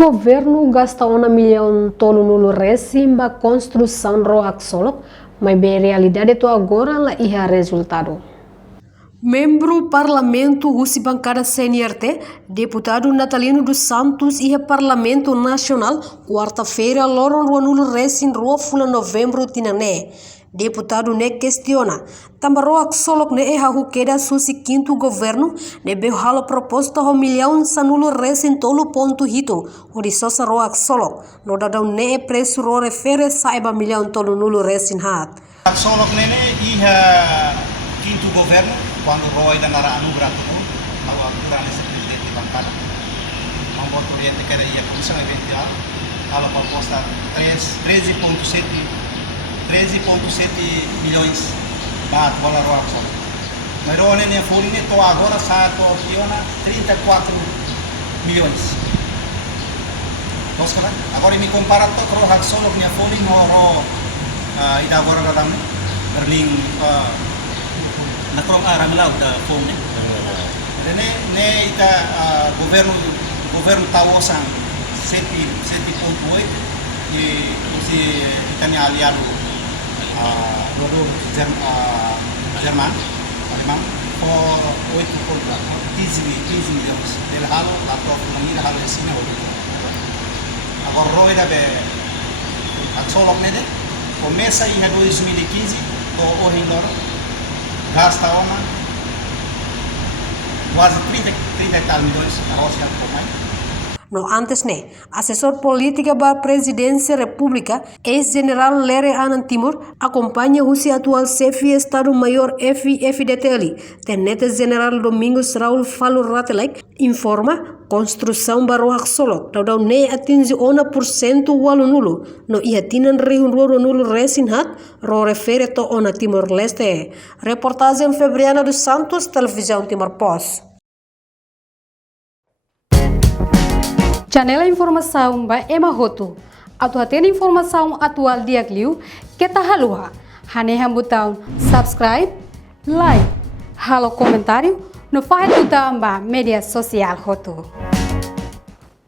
Governo gasta 1 milhão tolo nulo resimba construção roak solo, mas bem realidade to agora lá ia resultado. Membro Parlamento Russi Bancada CNRT, deputado Natalino dos Santos e Parlamento Nacional, quarta-feira, Loron Ruanulo Resin Rua Fula Novembro Tinané. Deputado ne questiona, tambaroak solok ne hahu queda susi quinto governo, ne behalo proposta ho milhão sanulo resin tolo ponto hito, ori sosa roak solok, no dadau ne preço ro refere saiba milhão tolo nulo resin hat. Solok nene iha quinto governo, quando Roy dan ara anugerah itu, awal kurang esse presidente bancada, membuat oriente que era ia comissão eventual, ala proposta 13,7 milhões baht bola roak só. Mas olha ne forinha to agora satu piona 34 milhões. Terus kan? Agora me compara to roak solo punya forin ro ida agora da dame berling na krong ramlau da fone. Ne ita governo tawosan 7.8 e si itanya aliado Jerman, Alemão, por 15 milhões. Ele halo atau mengira halo esse meu. Agora Roy da be atsolok nede. Começa em 2015 to ohingor gasta quase 30 tal milhões na Rússia por mais. No antes ne, assessor política da presidência república, ex-general Lere Anan Timur, acompanha o atual chefe de Estado-Maior FDTL, tenente general Domingos Raul Falo Ratelek, informa construção baroak solok, daudau ne atinge 1% walu nulo, no ihatinan rihun roro nulo resin hat, ro refere to ona Timor-Leste. Reportagem Febriana dos Santos, Televisão Timor Post. Janela informação ba emahoto. Atu hatena informação atual diagliu kita haluha. Haneha butang subscribe, like, halo comentário no faixa do media social hoto.